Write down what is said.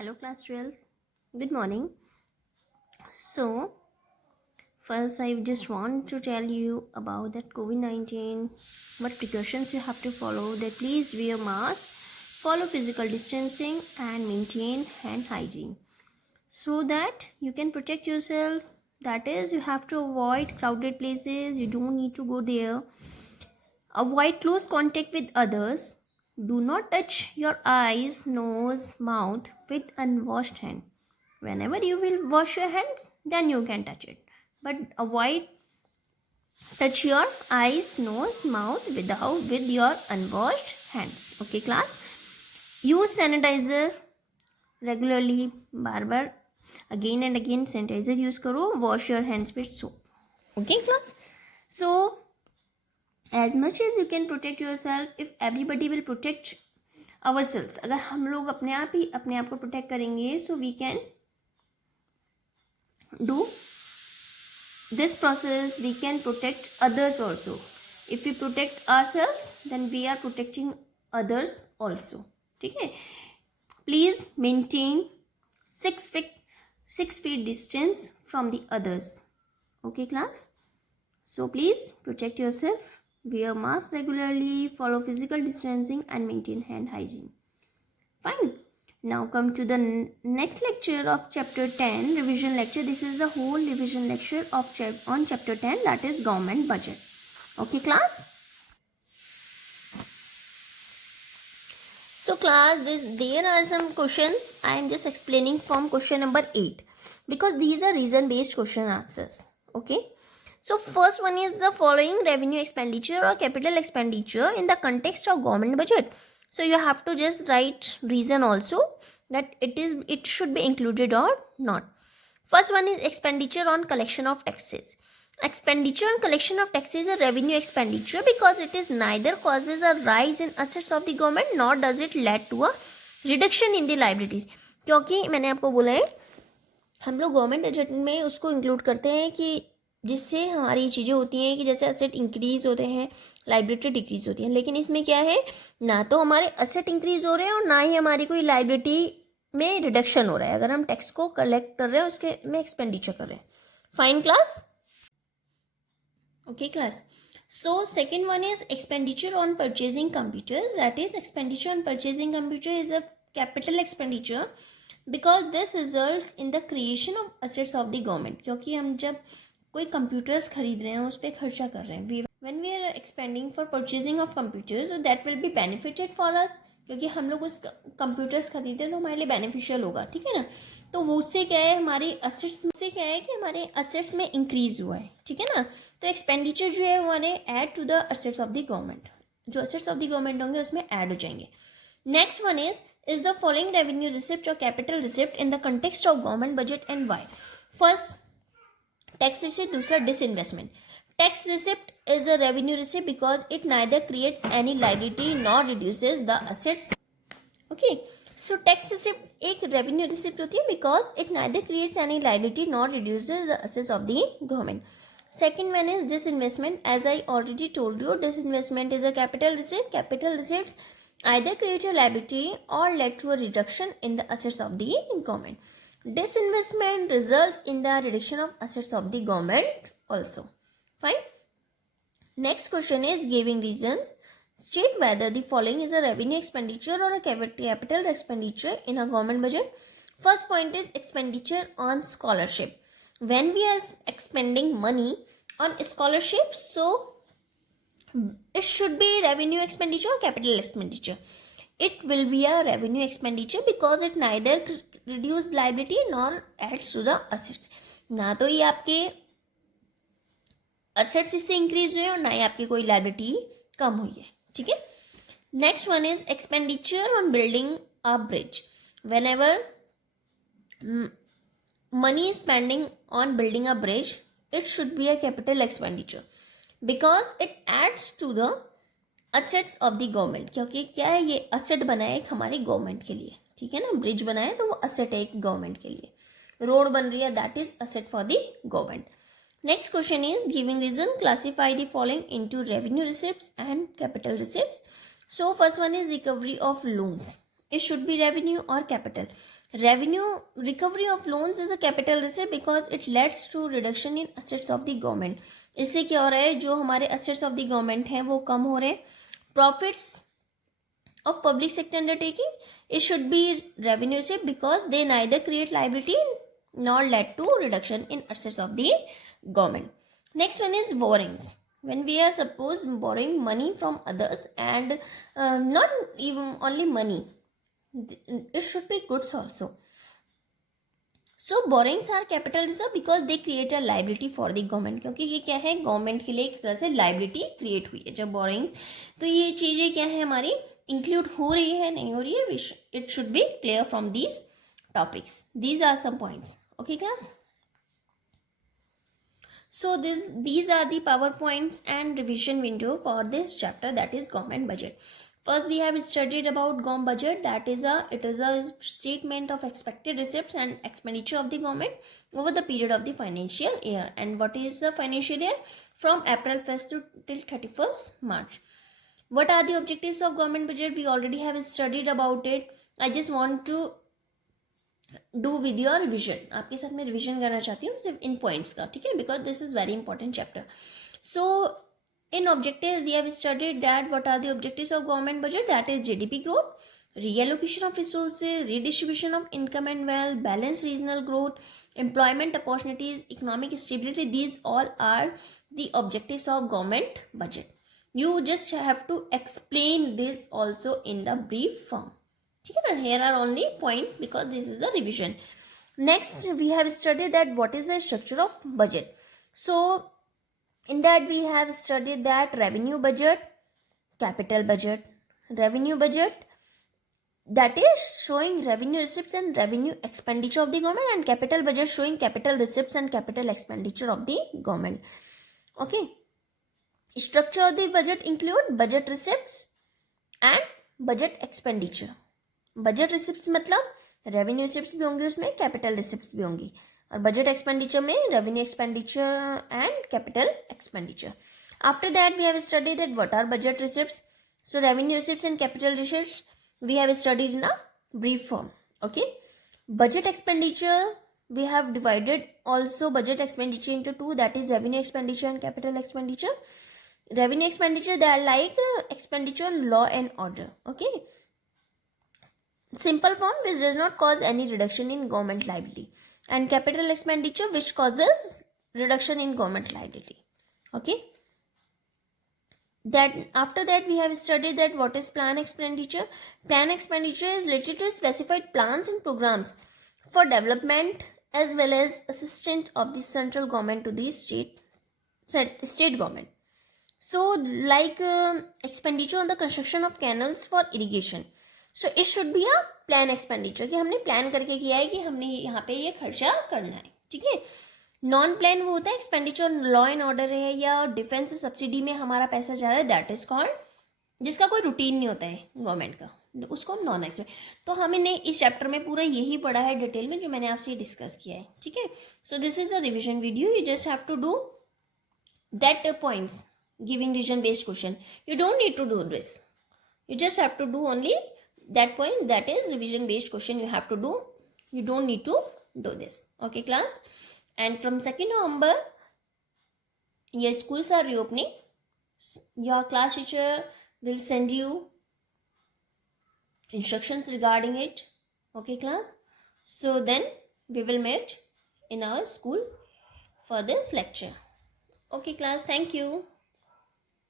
Hello class 12. Good morning. So, first I just want to tell you about that COVID-19, what precautions you have to follow. That please wear mask, follow physical distancing and maintain hand hygiene so that you can protect yourself. That is, you have to avoid crowded places. You don't need to go there. Avoid close contact with others. Do not touch your eyes, nose, mouth with unwashed hand. Whenever you will wash your hands, then you can touch it. But avoid touch your eyes, nose, mouth with your unwashed hands. Okay, class? Use sanitizer regularly. Bar again and again sanitizer use करो. Wash your hands with soap. Okay, class? So as much as you can protect yourself, if everybody will protect ourselves, अगर हम लोग अपने आप को protect करेंगे, so we can do this process. We can protect others also. If we protect ourselves, then we are protecting others also. ठीक है? Please maintain 6 feet distance from the others. Okay, class? So please protect yourself. Wear mask regularly, follow physical distancing and maintain hand hygiene. Fine. Now come to the next lecture of chapter 10, revision lecture. This is the whole revision lecture on chapter 10, that is government budget. Okay, class? So class, there are some questions. I am just explaining from question number 8 because these are reason based question answers. Okay. So first one is the following revenue expenditure or capital expenditure in the context of government budget. So you have to just write reason also that it should be included or not. First one is expenditure on collection of taxes. Expenditure on collection of taxes is a revenue expenditure because it is neither causes a rise in assets of the government nor does it lead to a reduction in the liabilities. क्योंकि मैंने आपको बोला है हम लोग government budget में उसको include करते हैं कि जिससे हमारी चीज़ें होती हैं कि जैसे असेट इंक्रीज़ होते हैं, लाइबिलिटी डिक्रीज़ होती है. लेकिन इसमें क्या है, ना तो हमारे असेट इंक्रीज़ हो रहे हैं और ना ही हमारी कोई लाइबिलिटी में रिडक्शन हो रहा है. अगर हम टैक्स को कलेक्ट कर रहे हैं उसके में एक्सपेंडिचर कर रहे हैं. Fine class? Okay class. So second one is expenditure on purchasing computer. That is expenditure on purchasing computer is a capital expenditure because this results in the creation of assets of the government. क्योंकि हम जब कोई computers खरीद रहे हैं उस पर खर्चा कर रहे हैं. When we are expending for purchasing of computers that will be benefited for us. क्योंकि हम लोग उस कंप्यूटर्स खरीदते हैं तो हमारे लिए बेनिफिशियल होगा. ठीक है ना. तो वो उससे क्या है, हमारे असेट्स से क्या है कि हमारे असेट्स में इंक्रीज हुआ है. ठीक है ना. तो एक्सपेंडिचर जो है वो हमारे add to the assets of the government. जो असेट्स ऑफ द गवर्नमेंट होंगे उसमें ऐड हो जाएंगे. Next one is the following revenue receipt और capital receipt in the context of government budget and why. First tax receipt, दूसरा disinvestment. Tax receipt is a revenue receipt because it neither creates any liability nor reduces the assets. Okay. So tax receipt एक revenue receipt होती है because it neither creates any liability nor reduces the assets of the government. Second one is disinvestment. As I already told you, disinvestment is a capital receipt. Capital receipts either create a liability or lead to a reduction in the assets of the government. Disinvestment results in the reduction of assets of the government also. Fine. Next question is giving reasons. State whether the following is a revenue expenditure or a capital expenditure in a government budget. First point is expenditure on scholarship. When we are expending money on scholarships, so it should be revenue expenditure or capital expenditure. It will be a revenue expenditure because it neither reduce liability nor adds to the assets. ना तो ये आपके assets इससे increase हुए और ना ही आपकी कोई liability कम हुई है. ठीक है. Next one is expenditure on building a bridge. Whenever money is spending on building a bridge, it should be a capital expenditure because it adds to the assets of the government. क्योंकि क्या है, ये asset बनाया एक हमारी government के लिए. ठीक है ना. ब्रिज बनाया तो वो asset है एक गवर्नमेंट के लिए. रोड बन रही है, that is asset for the government. Next question is giving reason. Classify the following into revenue receipts and capital receipts. So first one is recovery of loans. it should be revenue or capital. Revenue recovery of loans is a capital receipt because it leads to reduction in assets of the government. इससे क्या हो रहा है, जो हमारे assets of the government हैं वो कम हो रहे हैं. Profits of public sector undertaking, it should be revenue receipt because they neither create liability nor led to reduction in assets of the government. Next one is borrowings. When we are suppose borrowing money from others, and not even only money, it should be goods also. So borrowings are capital reserve because they create a liability for the government. क्योंकि ये क्या है, government के लिए एक तरह से liability create हुई है जब borrowings. तो ये चीज़ें क्या है हमारी इंक्लूड हो रही है नहीं हो रही है, it should be clear from these topics. These are some points. Okay class. So these are the PowerPoints and revision window for this chapter, that is government budget. First we have studied about GOM budget, that is it is a statement of expected receipts and expenditure of the government over the period of the financial year. And what is the financial year? From April 1st to till 31st March. What are the objectives of government budget? We already have studied about it. I just want to do with your revision. आपके साथ मैं revision करना चाहती हूँ सिर्फ इन points का, ठीक है? Because this is very important chapter. So in objective we have studied that what are the objectives of government budget, that is GDP growth, reallocation of resources, redistribution of income and wealth, balanced regional growth, employment opportunities, economic stability. These all are the objectives of government budget. You just have to explain this also in the brief form. ठीक है ना? Here are only points because this is the revision. Next we have studied that what is the structure of budget. So in that we have studied that revenue budget, capital budget. Revenue budget, that is showing revenue receipts and revenue expenditure of the government, and capital budget showing capital receipts and capital expenditure of the government. Okay, structure of the budget include budget receipts and budget expenditure. Budget receipts मतलब revenue receipts भी होंगी उसमें, capital receipts भी होंगी, और budget expenditure में revenue expenditure and capital expenditure. After that we have studied that what are budget receipts. So revenue receipts and capital receipts we have studied in a brief form. Okay, budget expenditure we have divided also budget expenditure into two, that is revenue expenditure and capital expenditure. Revenue expenditure, they are like expenditure on law and order. Okay, simple form, which does not cause any reduction in government liability, and capital expenditure which causes reduction in government liability. Okay, that after that we have studied that what is plan expenditure. Plan expenditure is related to specified plans and programs for development as well as assistance of the central government to the state government. So like expenditure on the construction of canals for irrigation. So it should be a plan expenditure, कि हमने plan करके किया है कि हमने यहाँ पे ये खर्चा करना है. ठीक है. नॉन प्लान वो होता है एक्सपेंडिचर लॉ एंड ऑर्डर है या डिफेंस सब्सिडी में हमारा पैसा जा रहा है, दैट इज कॉल्ड, जिसका कोई रूटीन नहीं होता है गवर्नमेंट का, उसको हम नॉन एक्सपेंड. तो हमने इस चैप्टर में पूरा यही पढ़ा है डिटेल में जो मैंने आपसे डिस्कस किया है. ठीक है. So this is the revision video. You just have to do that points giving reason based question. You don't need to do this, you just have to do only that point, that is revision based question you have to do. You don't need to do this. Okay class. And from 2nd November your schools are reopening. Your class teacher will send you instructions regarding it. Okay class. So then we will meet in our school for this lecture. Okay class, thank you.